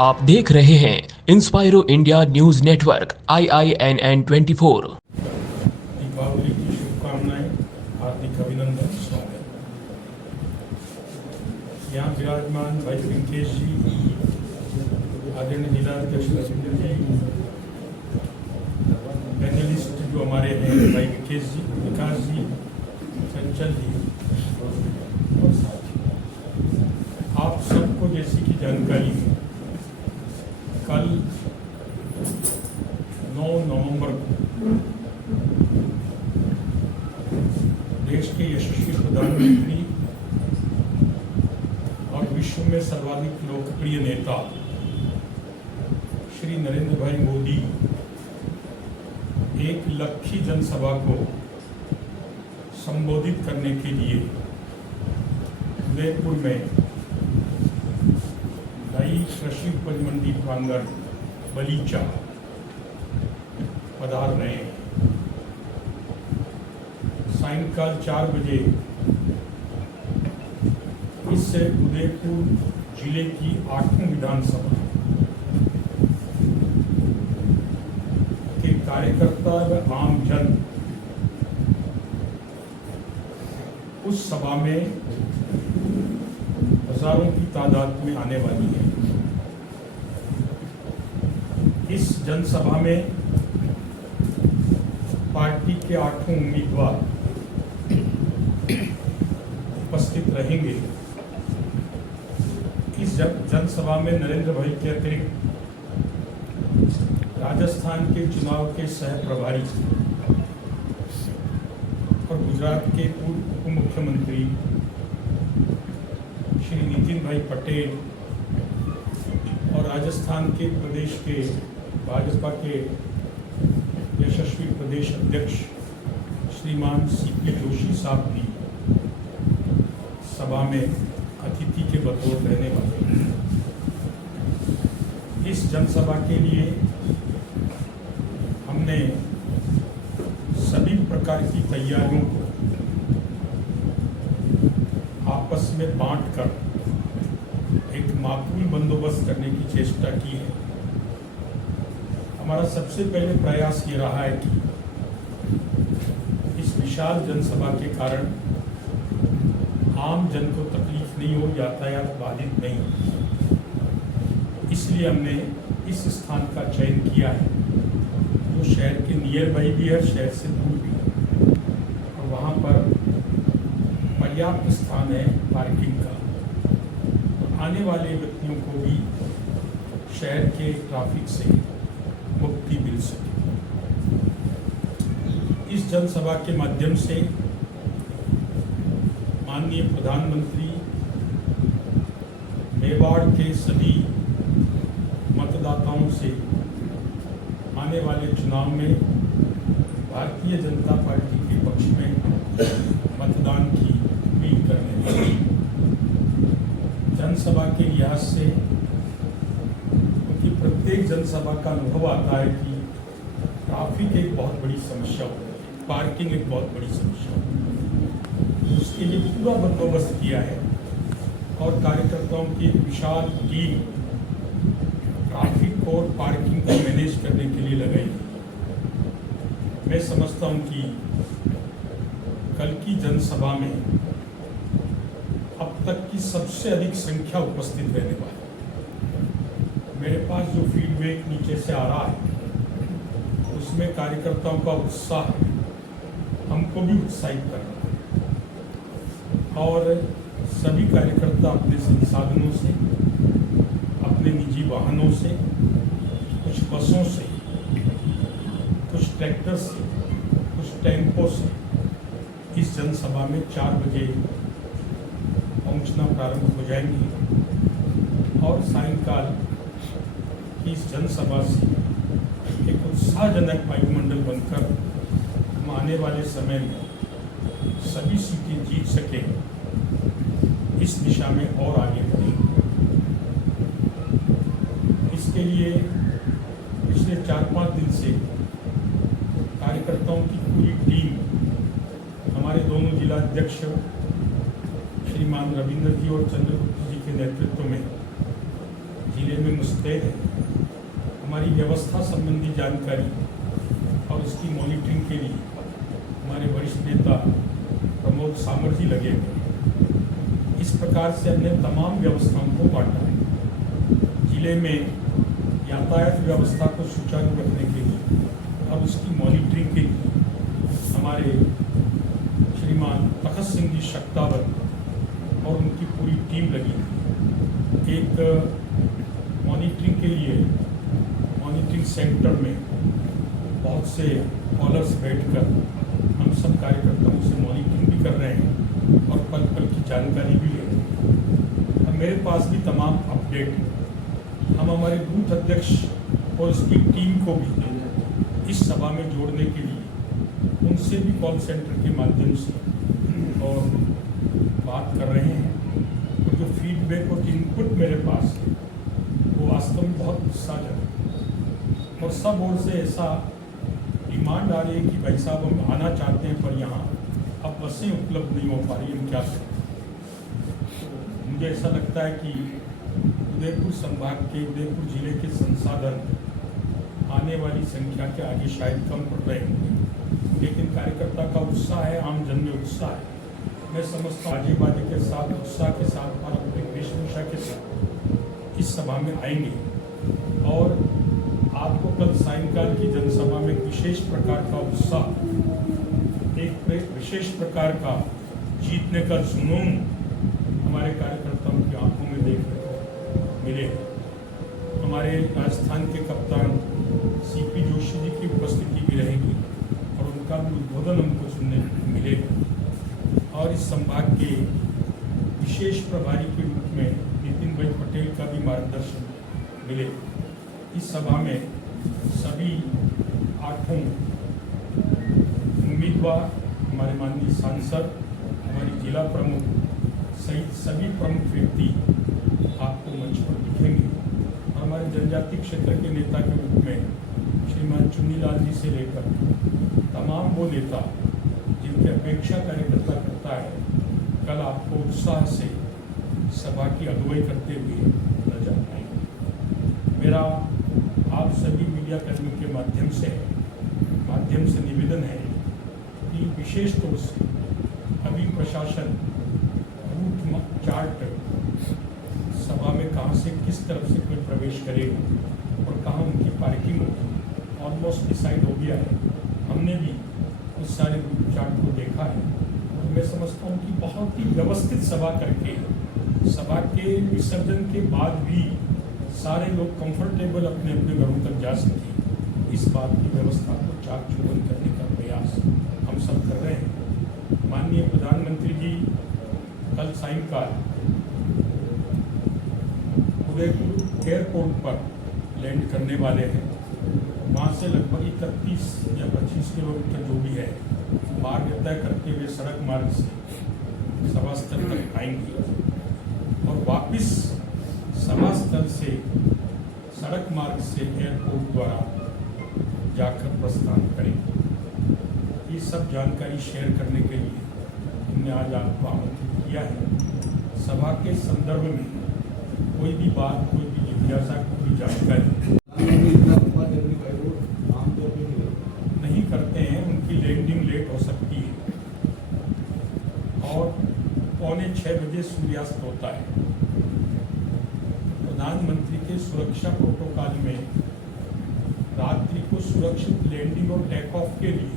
आप देख रहे हैं Inspiro India News Network IINN 24। Deepavali की शुभकामनाएं, हार्दिक अभिनंदन, स्वागत। यहाँ विराजमान भाई वेंकटेश जी, आदरणीय जिलाध्यक्ष रविंद्र जी, पैनलिस्ट जो हमारे हैं भाई विकेश जी, विकास जी, चंचल जी और साथी, आप सबको जैसी की जानकारी है, कल 9 नवंबर को देश के यशस्वी प्रधानमंत्री और विश्व में सर्वाधिक लोकप्रिय नेता श्री नरेंद्र भाई मोदी एक लखी जनसभा को संबोधित करने के लिए उदयपुर में नई कृषि उपज मंडी प्रांगण बलीचा पधार रहे हैं। सायंकाल 4 बजे इससे उदयपुर जिले की 8वीं विधानसभा के कार्यकर्ता व आम जन उस सभा में हजारों की तादाद में आने वाली है। इस जनसभा में पार्टी के 8 उम्मीदवार उपस्थित रहेंगे। इस जनसभा में नरेंद्र भाई के अतिरिक्त राजस्थान के चुनाव के सह प्रभारी और गुजरात के पूर्व उप मुख्यमंत्री श्री नितिन भाई पटेल और राजस्थान के प्रदेश के भाजपा के यशस्वी प्रदेश अध्यक्ष श्रीमान CP जोशी साहब भी सभा में अतिथि के बतौर रहने वाले हैं। इस जनसभा के लिए हमने सभी प्रकार की तैयारियों को आपस में बांटकर एक माकूल बंदोबस्त करने की चेष्टा की है। हमारा सबसे पहले प्रयास ये रहा है कि इस विशाल जनसभा के कारण आम जन को तकलीफ नहीं हो, यातायात बाधित नहीं हो। इसलिए हमने इस स्थान का चयन किया है जो शहर के नियर बाई भी है, शहर से दूर भी है, और वहाँ पर पर्याप्त स्थान है पार्किंग का। आने वाले व्यक्तियों को भी शहर के ट्रैफिक से मुक्ति मिल सके। इस जनसभा के माध्यम से माननीय प्रधानमंत्री मेवाड़ के सभी मतदाताओं से आने वाले चुनाव में भारतीय जनता पार्टी के पक्ष में मतदान की अपील करने लगे। जनसभा के लिहाज से क्योंकि प्रत्येक जनसभा का अनुभव आता है कि ट्रैफिक एक बहुत बड़ी समस्या होती है, पार्किंग एक बहुत बड़ी समस्या होती है। उसके लिए पूरा बंदोबस्त किया है और कार्यकर्ताओं की एक विशाल टीम ट्रैफिक और पार्किंग को मैनेज करने के लिए लगाई है। मैं समझता हूं कि कल की जनसभा में अब तक की सबसे अधिक संख्या उपस्थित रहने वाली। मेरे पास जो फीडबैक नीचे से आ रहा है उसमें कार्यकर्ताओं का उत्साह हमको भी उत्साहित कर रहा है और सभी कार्यकर्ता अपने संसाधनों से, अपने निजी वाहनों से, कुछ बसों से, कुछ ट्रैक्टर से, कुछ टेम्पो से इस जनसभा में 4 बजे पहुंचना प्रारंभ हो जाएंगे और सायंकाल की इस जनसभा से एक उत्साहजनक वायुमंडल बनकर हम आने वाले समय में सभी सीटें जीत सके, इस दिशा में और आगे बढ़ेंगे। इसके लिए पिछले 4-5 दिन से कार्यकर्ताओं की पूरी टीम हमारे दोनों जिलाध्यक्ष श्रीमान रविंद्र जी और चंद्रगुप्त जी के नेतृत्व में जिले में तय है। हमारी व्यवस्था संबंधी जानकारी और उसकी मॉनिटरिंग के लिए हमारे वरिष्ठ नेता प्रमोद सामर जी लगे हुए। इस प्रकार से हमने तमाम व्यवस्थाओं को बांटा है। जिले में यातायात व्यवस्था को सुचारू रखने के लिए और उसकी मॉनिटरिंग के लिए हमारे श्रीमान तखत सिंह जी शक्तावत और उनकी पूरी टीम लगी है। एक मॉनिटरिंग के लिए मॉनिटरिंग सेंटर में बहुत से कॉलर्स बैठकर हम सब कार्यकर्ताओं से मॉनिटरिंग भी कर रहे हैं और पल पल की जानकारी भी ले रहे हैं। अब मेरे पास भी तमाम अपडेट है। हम हमारे बूथ अध्यक्ष और उसकी टीम को भी इस सभा में जोड़ने के लिए उनसे भी कॉल सेंटर के माध्यम से और बात कर रहे हैं। और जो फीडबैक और इनपुट मेरे पास है वो वास्तव में बहुत उत्साहजनक है। और सब ओर से ऐसा डिमांड आ रही है कि भाई साहब हम आना चाहते हैं पर यहाँ अब बसें उपलब्ध नहीं हो पा रही, हम क्या करें। मुझे ऐसा लगता है कि उदयपुर संभाग के, उदयपुर जिले के संसाधन आने वाली संख्या के आगे शायद कम पड़ रहे होंगे, लेकिन कार्यकर्ता का उत्साह है, आम जन में उत्साह है। मैं समझता हूँ बाजे बाजे के साथ, उत्साह के साथ, पारंपरिक वेशभूषा के साथ इस सभा में आएंगे और आपको कल सायंकाल की जनसभा में विशेष प्रकार का उत्साह, एक विशेष प्रकार का जीतने का जुनून हमारे कार्यकर्ताओं की आंखों में देखने को मिलेगा। हमारे राजस्थान के कप्तान सीपी जोशी जी की उपस्थिति भी रहेगी और उनका भी उद्बोधन हमको सुनने को मिलेगा। और इस संभाग के विशेष प्रभारी के रूप में नितिन भाई पटेल का भी मार्गदर्शन मिलेगा। इस सभा में सभी 8 उम्मीदवार, हमारे माननीय सांसद, हमारी जिला प्रमुख सहित सभी प्रमुख व्यक्ति आपको मंच पर दिखेंगे। और हमारे जनजाति क्षेत्र के नेता के रूप में श्रीमान चुन्नीलाल जी से लेकर तमाम वो नेता जिनकी अपेक्षा कार्यकर्ता करता है, कल आपको उत्साह से सभा की अगुवाई करते हुए नजर आएंगे। मेरा आप सभी मीडिया कर्मियों के माध्यम से निवेदन है कि विशेष तौर से अभी प्रशासन रूट चार्ट सभा में कहाँ से किस तरफ से कोई प्रवेश करेगा और कहाँ उनकी पार्किंग होगी ऑलमोस्ट डिसाइड हो गया है। हमने भी उस सारे रूट चार्ट को देखा है और मैं समझता हूँ कि बहुत ही व्यवस्थित सभा करके सभा के विसर्जन के बाद भी सारे लोग कंफर्टेबल अपने अपने घरों तक जा सकें, इस बात की व्यवस्था को चाक चौबंद करने का प्रयास हम सब कर रहे हैं। माननीय प्रधानमंत्री जी कल सायंकाल उदयपुर एयरपोर्ट पर लैंड करने वाले हैं। वहाँ से लगभग 31 या 25 किलोमीटर जो भी है मार्ग तय करते हुए सड़क मार्ग से सभा स्थल तक आएंगे और वापस सभा स्थल से सड़क मार्ग से एयरपोर्ट द्वारा जाकर प्रस्थान करेंगे। ये सब जानकारी शेयर करने के लिए हमने आज आपको आमंत्रित किया है। सभा के संदर्भ में कोई भी बात, कोई भी जिज्ञासा, कोई भी जानकारी नहीं करते हैं, उनकी लैंडिंग लेट हो सकती है और 5:45 बजे सूर्यास्त होता है। प्रधानमंत्री के सुरक्षा प्रोटोकॉल में रात्रि को सुरक्षित लैंडिंग और टेक ऑफ के लिए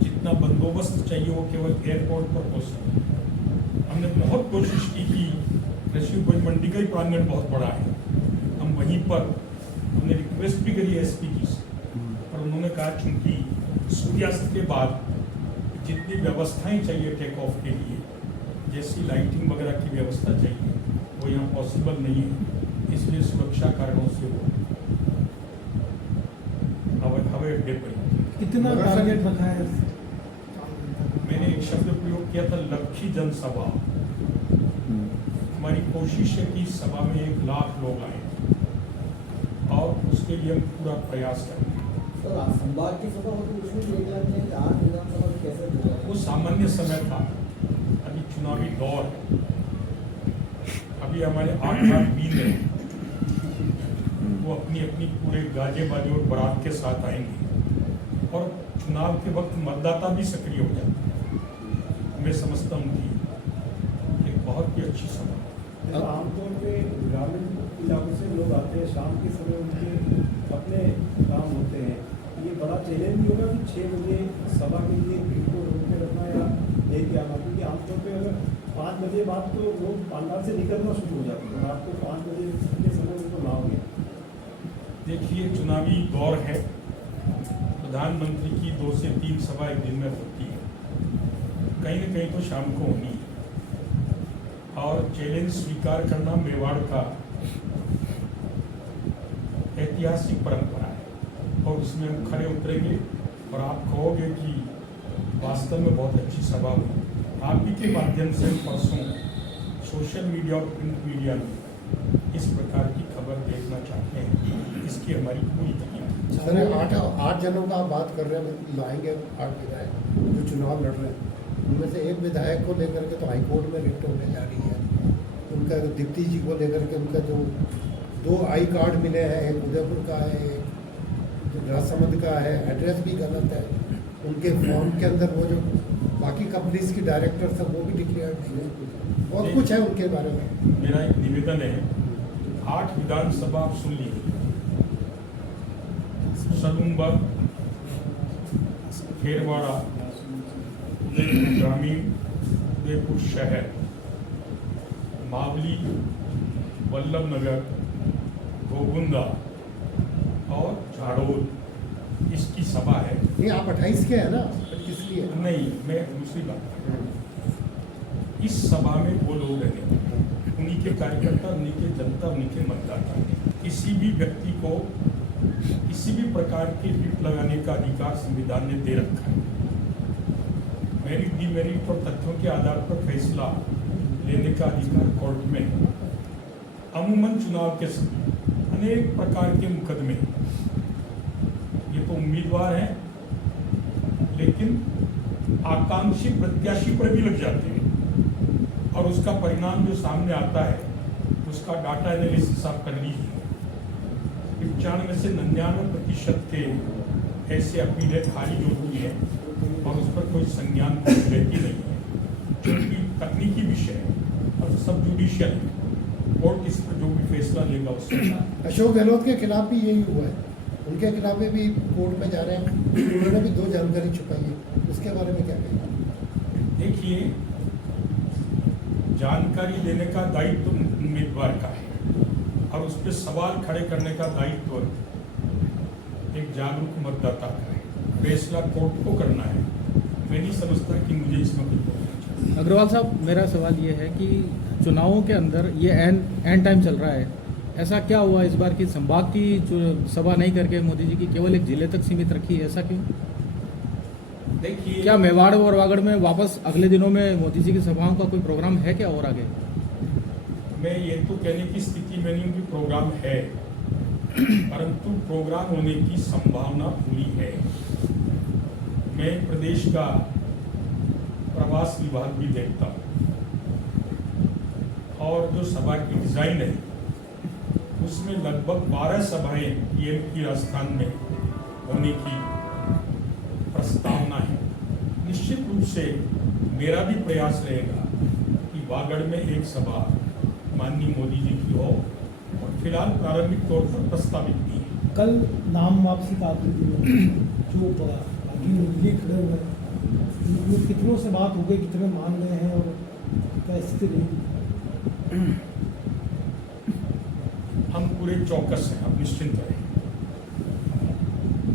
जितना बंदोबस्त चाहिए वो केवल एयरपोर्ट पर हो सके। हमने बहुत कोशिश की कि कृषि उपज मंडी का ही प्रांगण बहुत बड़ा है, हम वहीं पर हमने रिक्वेस्ट भी करी एसपी जी से, पर उन्होंने कहा चूंकि सूर्यास्त के बाद जितनी व्यवस्थाएं चाहिए टेक ऑफ के लिए, जैसी लाइटिंग वगैरह की व्यवस्था चाहिए, वो यहाँ पॉसिबल नहीं है। इसलिए सुरक्षा कारणों से वो हवाई अड्डे पर कितना टारगेट रखा है? मैंने एक शब्द प्रयोग किया था, लक्ष्य जनसभा। हमारी कोशिश है कि इस सभा में 1 लाख लोग आए और उसके लिए हम पूरा प्रयास करें। संवाद की सभा होगी, उसमें भी 1 लाख नहीं, 8 विधानसभा में कैसे होगा? वो सामान्य समय था, अभी चुनावी दौर है, अभी हमारे 8 लाख बीत गए। अपनी अपनी पूरे गाजे बाजे और बारात के साथ आएंगे और चुनाव के वक्त मतदाता भी सक्रिय हो जाते हैं। मैं समझता हूँ कि एक बहुत ही अच्छी सभा। तो आमतौर पे ग्रामीण इलाकों से लोग आते हैं, शाम के समय उनके अपने काम होते हैं। ये बड़ा चैलेंज भी होगा कि 6 बजे सभा के लिए भीड़ को रोक के रखना या लेके आना, क्योंकि आमतौर पे अगर 5 बजे बाद तो लोग पंडाल से निकलना शुरू हो जाते हैं, रात को 5 बजे के समय उनको ना हो गया। देखिए, चुनावी दौर है, प्रधानमंत्री की 2 से 3 सभा एक दिन में होती है, कहीं न कहीं तो शाम को होनी है। और चैलेंज स्वीकार करना मेवाड़ का ऐतिहासिक परंपरा है और उसमें हम खड़े उतरेंगे और आप कहोगे कि वास्तव में बहुत अच्छी सभा हुई। आप ही के माध्यम से परसों सोशल मीडिया और प्रिंट मीडिया में इस प्रकार की खबर देखना चाहते हैं, इसकी हमारी पूरी तैयारी। सर 8 जनों का आप बात कर रहे हैं, लाएंगे 8 विधायक जो चुनाव लड़ रहे हैं, उनमें से एक विधायक को लेकर के तो हाईकोर्ट में रिट होने जा रही है। उनका दीप्ति जी को लेकर के उनका जो 2 आई कार्ड मिले हैं, एक उदयपुर का है, एक राजसमंद का है, एड्रेस भी गलत है। उनके फॉर्म के अंदर वो जो बाकी कंपनीज की डायरेक्टर सब वो भी डिक्लेयर नहीं है, बहुत कुछ है उनके बारे में। मेरा एक निवेदन है, 8 विधानसभा आप सुन लीजिए, सलूम्बा, खेरवाड़ा, उदयपुर ग्रामीण, उदयपुर शहर, मावली, वल्लभ नगर, गोगुंदा और झाड़ोल, इसकी सभा है। नहीं, आप 28 के हैं ना, इसलिए नहीं, मैं दूसरी बात कर रहा हूँ। इस सभा में वो लोग रहेंगे, उन्हीं के कार्यकर्ता, उन्हीं के जनता, उन्हीं के मतदाता। किसी भी व्यक्ति को किसी भी प्रकार की रिट लगाने का अधिकार संविधान ने दे रखा है। मेरिट डिमेरिट और तथ्यों के आधार पर फैसला लेने का अधिकार कोर्ट में है। अमूमन चुनाव के समय अनेक प्रकार के मुकदमे, ये तो उम्मीदवार हैं लेकिन आकांक्षी प्रत्याशी पर भी लग जाते हैं और उसका परिणाम जो सामने आता है उसका डाटा एनालिसिस आप कर लीजिए। 95 से 99% के ऐसे अपीलें खारिज होती हैं और उस पर कोई संज्ञान लेती नहीं है, क्योंकि तकनीकी विषय है और सब जुडिशियल है। कोर्ट इस पर जो भी फैसला लेगा उससे। अशोक गहलोत के खिलाफ भी यही हुआ है, उनके खिलाफ भी कोर्ट में जा रहे हैं, उन्होंने भी 2 जानकारी छुपाई है, उसके बारे में क्या कहेंगे? देखिए, जानकारी देने का दायित्व उम्मीदवार का है और उस पर सवाल खड़े करने का दायित्व एक जागरूक मतदाता का है। फैसला कोर्ट को करना है। मैं नहीं समझता कि मुझे इसमें कुछ बोलना चाहिए। अग्रवाल साहब, मेरा सवाल ये है कि चुनावों के अंदर ये एंड टाइम चल रहा है, ऐसा क्या हुआ इस बार की संभाग की जो सभा नहीं करके मोदी जी की केवल एक जिले तक सीमित रखी है, ऐसा क्यों? देखिए, क्या मेवाड़ और वागड़ में वापस अगले दिनों में मोदी जी की सभाओं का कोई प्रोग्राम है क्या और आगे? मैं ये तो कहने की स्थिति में नहीं हूँ कि प्रोग्राम है, परंतु प्रोग्राम होने की संभावना पूरी है। मैं प्रदेश का प्रवास विभाग भी देखता हूँ और जो सभा की डिजाइन है उसमें लगभग 12 सभाएं पीएम की राजस्थान में होने की प्रस्तावना है। निश्चित रूप से मेरा भी प्रयास रहेगा कि वागड़ में एक सभा माननीय मोदी जी की हो और फिलहाल प्रारंभिक तौर पर प्रस्तावित भी है। कल नाम वापसी का आखिरी दिन जो बाकी लिए खड़े हुए हैं, कितनों से बात हो गई, कितने मान गए हैं और क्या स्थिति रही? हम पूरे चौकस हैं, आप निश्चिंत रहें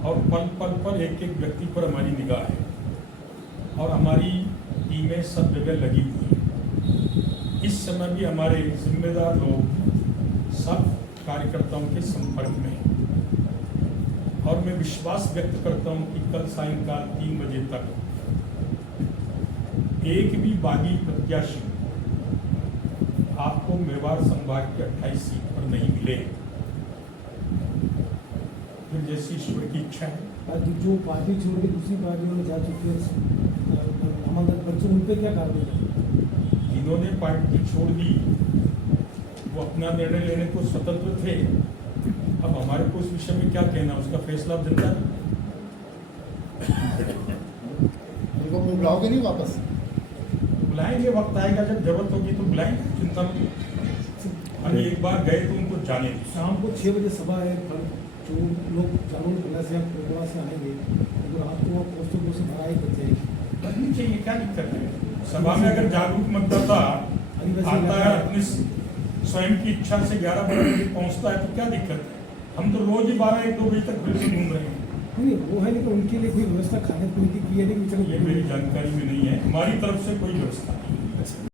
और पल पल पर एक एक व्यक्ति पर हमारी निगाह है और हमारी टीमें सब जगह लगी हुई हैं। इस समय भी हमारे जिम्मेदार लोग सब कार्यकर्ताओं के संपर्क में हैं और मैं विश्वास व्यक्त करता हूं कि कल सायंकाल 3 बजे तक एक भी बागी प्रत्याशी आपको मेवाड़ संभाग के 28 सीट पर नहीं मिले। फिर जैसी ईश्वर की इच्छा है। बाकी जो पार्टी छोड़ के दूसरी पार्टियों में जा चुके हैं नामांकन पर्चे, उन पर क्या कार्रवाई है? जिन्होंने पार्टी छोड़ दी वो अपना निर्णय लेने को स्वतंत्र थे। अब हमारे को उस विषय में क्या कहना, उसका फैसला अब जनता ने। उनको बुलाओगे नहीं वापस? बुलाएंगे, वक्त आएगा जब जरूरत होगी तो बुलाएंगे, चिंता मत। अभी एक बार गए तो उनको जाने दो। शाम को 6 बजे सभा है, कल जो लोग जामुन जिला से या कोटड़ा से आएंगे तो रात को पोस्टर को से भरा ही बच जाएगी। करनी चाहिए, क्या दिक्कत है। सभा में अगर जागरूक मतदाता आता है अपनी स्वयं की इच्छा से 11-12 बजे पहुंचता है तो क्या दिक्कत है। हम तो रोज ही 12-1-2 बजे तक फिर से घूम रहे हैं। नहीं वो है, लेकिन उनके लिए कोई व्यवस्था खाने पीने की है नहीं, ये मेरी जानकारी में नहीं है, हमारी तरफ से कोई व्यवस्था नहीं है।